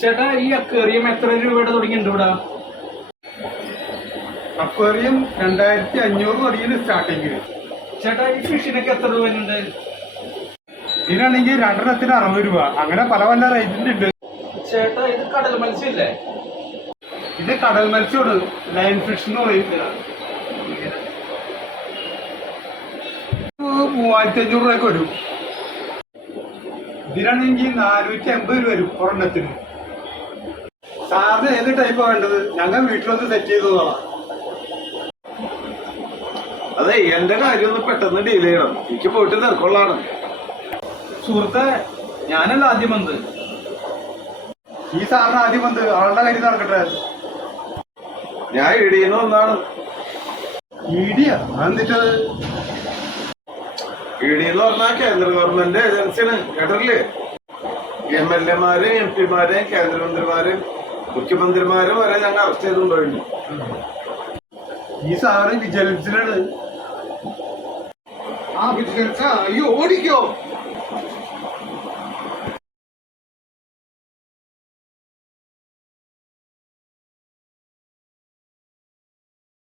ചേട്ടാ ഈ അക്വേറിയം എത്ര രൂപയുടെ തുടങ്ങിയിട്ടുണ്ട് ഇവിടെ? അക്വേറിയം 2500 തുടങ്ങിയ സ്റ്റാർട്ടിങ്. ചേട്ടാ ഈ ഫിഷിനൊക്കെ എത്ര രൂപ ഉണ്ട്? ഇതിനാണെങ്കിൽ 2 60 രൂപ, അങ്ങനെ പല പല റേറ്റിന്റെ ഉണ്ട്. ചേട്ടാ ഇത് കടൽ മത്സ്യമില്ലേ? ഇത് കടൽ മത്സ്യമാണ്, ലൈൻ ഫിഷ് എന്ന് പറയും. 3500 രൂപയ്ക്ക് വരും. ഇതിനാണെങ്കിൽ 450 രൂപ വരും ഒരെണ്ണത്തിന്. സാറിന് ഏത് ടൈപ്പാണ് വേണ്ടത്? ഞങ്ങൾ വീട്ടിലൊന്ന് സെറ്റ് ചെയ്തതാണ്. അതെ, എന്റെ കാര്യം ഒന്ന് പെട്ടെന്ന് ഡീൽ ചെയ്യണം, എനിക്ക് പോയിട്ട് തിരക്കുള്ളതാണ്. സുഹൃത്തെ, ഞാനല്ല ആദ്യം വന്നത്. ഈ സാറിന് ആദ്യം വന്ന് ആളുടെ കാര്യം നടക്കട്ടെ. ഞാൻ ഇടിയെന്ന് വന്നാണ്. ഇടിയാ? അതെന്നിട്ടത്? ഇടി എന്ന് പറഞ്ഞാൽ കേന്ദ്ര ഗവൺമെന്റ് ഏജൻസിയാണ്, കേട്ടില്ലേ? MLA-മാരും MP-മാരെയും കേന്ദ്രമന്ത്രിമാരും മുഖ്യമന്ത്രിമാരും വരെ ഞങ്ങൾ അറസ്റ്റ് ചെയ്തുകൊണ്ടുപോയി. ഈ സാറ് വിജിലൻസിലാണ്. ആ വിജിലൻസാ? അയ്യോ, ഓടിക്കോ.